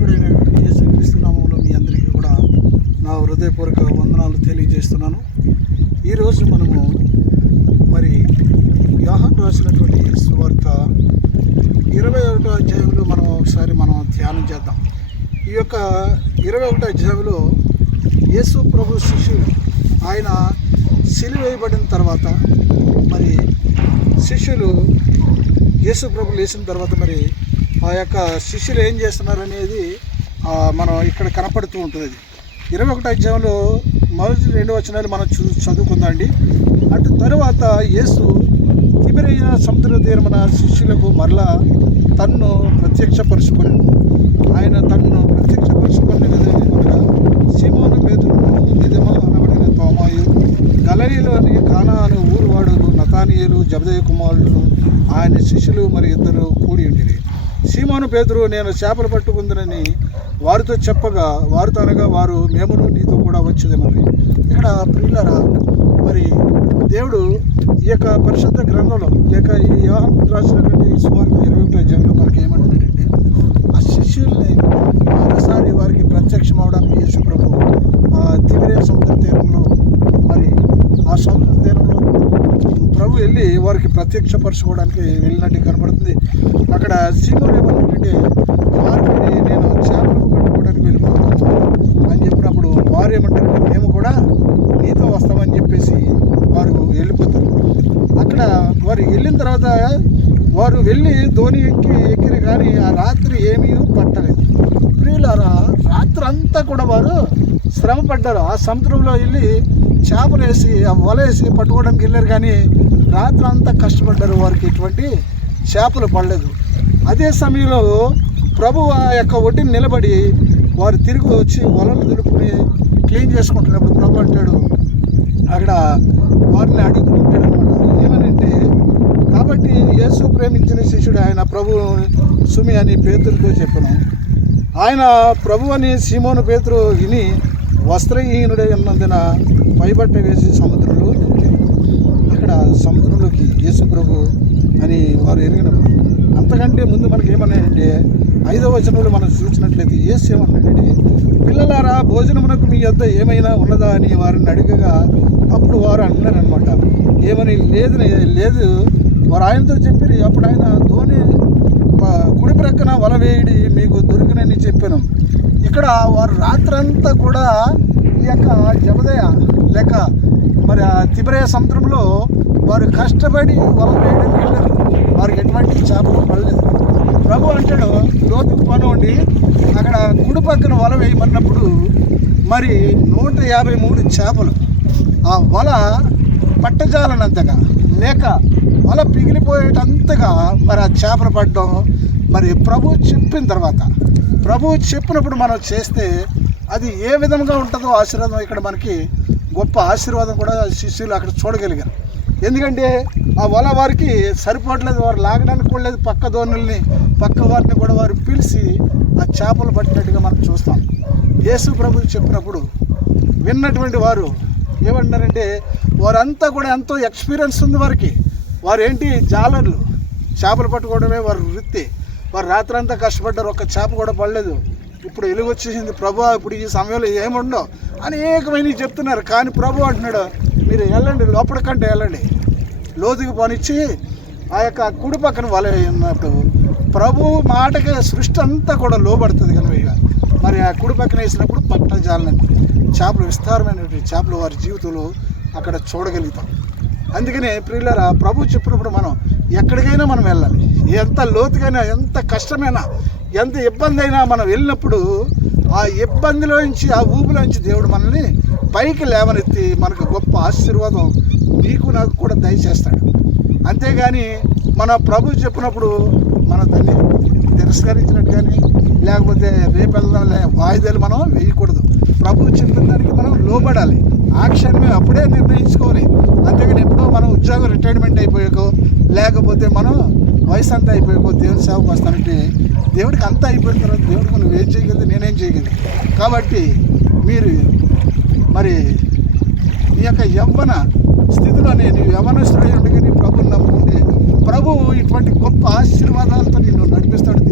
రక్షకుడైన యేసుక్రీస్తు నామంలో మీ అందరికీ కూడా నా హృదయపూర్వక వందనాలు తెలియజేస్తున్నాను. ఈరోజు మనము మరి వ్యాహం రాసినటువంటి సువార్త ఇరవై ఒకటో అధ్యాయంలో మనం ఒకసారి మనం ధ్యానం చేద్దాం. ఈ యొక్క ఇరవై ఒకటో అధ్యాయంలో యేసు ప్రభు శిష్యుడు ఆయన సిలివేయబడిన తర్వాత మరి శిష్యులు యేసు ప్రభు లేచిన తర్వాత మరి ఆ యొక్క శిష్యులు ఏం చేస్తున్నారు అనేది మనం ఇక్కడ కనపడుతూ ఉంటుంది. అది ఇరవై ఒకటి అధ్యాయంలో మొదటి రెండు వచనాలు మనం చూ చదువుకుందామండి. అటు తరువాత యేసు తిబిరయ్య సముద్ర తీరమున శిష్యులకు మరలా తన్ను ప్రత్యక్షపరుచుకుని ఆయన తన్ను ప్రత్యక్షపరుచుకుని విధంగా సిమోను పేతురు నిజమో అనబడిన తోమాయు గలలీలోని కానాను ఊరువాడు నతానియలు జబదయ కుమారులు ఆయన శిష్యులు మరి ఇద్దరు కూడి ఉండిరి. సీమోను పేతురు నేను చేపలు పట్టుకుందనని వారితో చెప్పగా వారితో అనగా వారు మేమును నీతో కూడా వచ్చింది మరి. ఇక్కడ ప్రియులరా మరి దేవుడు ఈ యొక్క పరిశుద్ధ గ్రంథంలో లేక ఈ యోహాన్ రాసినటువంటి సుమారు ఇరవై ఒకటి అధ్యాయంలో మనకి ఏమంటున్నాడంటే ఆ శిష్యులు మరోసారి వారికి ప్రత్యక్షం అవడానికి యేసు ప్రభు ఆ తిమిరే సముద్ర తీరంలో మరి ఆ సముద్ర తీరంలో ప్రభు వెళ్ళి వారికి ప్రత్యక్షపరచుకోవడానికి వెళ్ళినట్టు కనబడుతుంది అక్కడ సీమోన్ ఏమన్నాడంటే వారిని నేను చేపలు పట్టుకోవడానికి వెళ్ళిపోతాను అని చెప్పినప్పుడు వారు ఏమంటారంటే మేము కూడా నీతో వస్తామని చెప్పేసి వారు వెళ్ళిపోతారు. అక్కడ వారు వెళ్ళిన తర్వాత వారు వెళ్ళి ధోని ఎక్కి ఎక్కిరి కానీ ఆ రాత్రి ఏమీ పట్టలేదు. ప్రియులారా రాత్రి అంతా కూడా వారు శ్రమ పడ్డారు ఆ సముద్రంలో వెళ్ళి చేపలు వేసి ఆ వల వేసి పట్టుకోవడానికి వెళ్ళారు కానీ రాత్రి అంతా కష్టపడ్డారు వారికి ఎటువంటి చేపలు పడలేదు. అదే సమయంలో ప్రభు ఆ యొక్క ఒడ్డుని నిలబడి వారు తిరిగి వచ్చి వలలు దులుపుకుని క్లీన్ చేసుకుంటున్నప్పుడు ప్రభు అంటాడు అక్కడ వారిని అడుగుతుంటాడు అనమాట ఏమనంటే కాబట్టి యేసు ప్రేమించిన శిష్యుడు ఆయన ప్రభు సుమి అని పేతులతో చెప్పను. ఆయన ప్రభు అని సీమోను పేతురు విని వస్త్రహీనుడై ఉన్నందున పైబట్ట వేసి సముద్రంలో అక్కడ సముద్రంలోకి యేసు ప్రభు అని వారు ఎరిగినప్పుడు అంతకంటే ముందు మనకి ఏమన్నాడంటే ఐదవ వచనంలో మనం చూసినట్లయితే యేసు ఏమన్నాడంటే పిల్లలారా భోజనమునకు మీ యొద్ద ఏమైనా ఉన్నదా? అని వారిని అడగగా అప్పుడు వారు అన్నారనమాట ఏమని? లేదు లేదు. వారు ఆయనతో చెప్పి అప్పుడు ఆయన ధోని గుడి కుడి ప్రక్కన వల వేయడి మీకు దొరికినని చెప్పాను. ఇక్కడ వారు రాత్రంతా కూడా ఈ యొక్క జబదయ లేక మరి ఆ తిబరే సముద్రంలో వారు కష్టపడి వల వేయడానికి వెళ్ళారు. వారికి ఎటువంటి చేపలు పడలేదు. ప్రభు అంటాడు లోతుకు పనుండి అక్కడ కుడి పక్కన వల వేయమన్నప్పుడు మరి నూట యాభై మూడు చేపలు. ఆ వల పట్టజాలనంతగా లేక వల పిగిలిపోయేటంతగా మరి ఆ చేపలు పడడం మరి ప్రభు చెప్పిన తర్వాత ప్రభు చెప్పినప్పుడు మనం చేస్తే అది ఏ విధంగా ఉంటుందో ఆశీర్వాదం ఇక్కడ మనకి గొప్ప ఆశీర్వాదం కూడా శిష్యులు అక్కడ చూడగలిగారు. ఎందుకంటే ఆ వల వారికి సరిపోవట్లేదు వారు లాగడానికి కూడా లేదు పక్క ధోనుల్ని పక్క వారిని కూడా వారు పిలిచి ఆ చేపలు పట్టినట్టుగా మనం చూస్తాం. యేసు ప్రభు చెప్పినప్పుడు విన్నటువంటి వారు ఏమంటున్నారంటే వారంతా కూడా ఎంతో ఎక్స్పీరియన్స్ ఉంది వారికి. వారు ఏంటి జాలర్లు. చేపలు పట్టుకోవడమే వారి వృత్తి. వారు రాత్రంతా కష్టపడ్డారు ఒక్క చేప కూడా పడలేదు. ఇప్పుడు వెలుగు వచ్చేసింది ప్రభు ఇప్పుడు ఈ సమయంలో ఏముండవు అనేకమైనవి చెప్తున్నారు. కానీ ప్రభు అంటున్నాడు మీరు వెళ్ళండి లోపలికంటే వెళ్ళండి. లోతుకి పోనిచ్చి ఆ యొక్క కుడి పక్కన వల ఉన్నప్పుడు ప్రభు మాటకి సృష్టి అంతా కూడా లోబడుతుంది కనుక ఇక. మరి ఆ కుడి పక్కన వేసినప్పుడు పట్ట జాలని చేపలు విస్తారమైనటువంటి చేపలు వారి జీవితంలో అక్కడ చూడగలుగుతాం. అందుకనే ప్రియులరా ప్రభు చెప్పినప్పుడు మనం ఎక్కడికైనా మనం వెళ్ళాలి. ఎంత లోతుకైనా ఎంత కష్టమైనా ఎంత ఇబ్బంది అయినా మనం వెళ్ళినప్పుడు ఆ ఇబ్బందిలోంచి ఆ ఊపిలోంచి దేవుడు మనల్ని పైకి లేవనెత్తి మనకు గొప్ప ఆశీర్వాదం నీకు నాకు కూడా దయచేస్తాడు. అంతేగాని మన ప్రభు చెప్పినప్పుడు మన దాన్ని తిరస్కరించినట్టు కానీ లేకపోతే రేపు వెళ్దాం లే వాయిదాలు మనం వేయకూడదు. ప్రభు చెప్పిన దానికి మనం లోబడాలి. ఆ క్షణమే అప్పుడే నిర్ణయించుకోవాలి. అంతేగాని ఎప్పుడో మనం ఉద్యోగం రిటైర్మెంట్ అయిపోయాకో లేకపోతే మనం వయసు అంతా అయిపోయిపో దేవుని సేవకు వస్తానంటే దేవుడికి అంతా అయిపోయిన తర్వాత దేవుడికి నువ్వు ఏం చేయగలిగింది నేనేం చేయగలిగింది కాబట్టి మీరు మరి ఈ యొక్క యవ్వన స్థితిలోనే నీవు యవనస్తుడై ఉండగా నీ ప్రభుని నమ్ముకుంటే ప్రభువు ఇటువంటి గొప్ప ఆశీర్వాదాలతో నిన్ను నడిపిస్తాడు.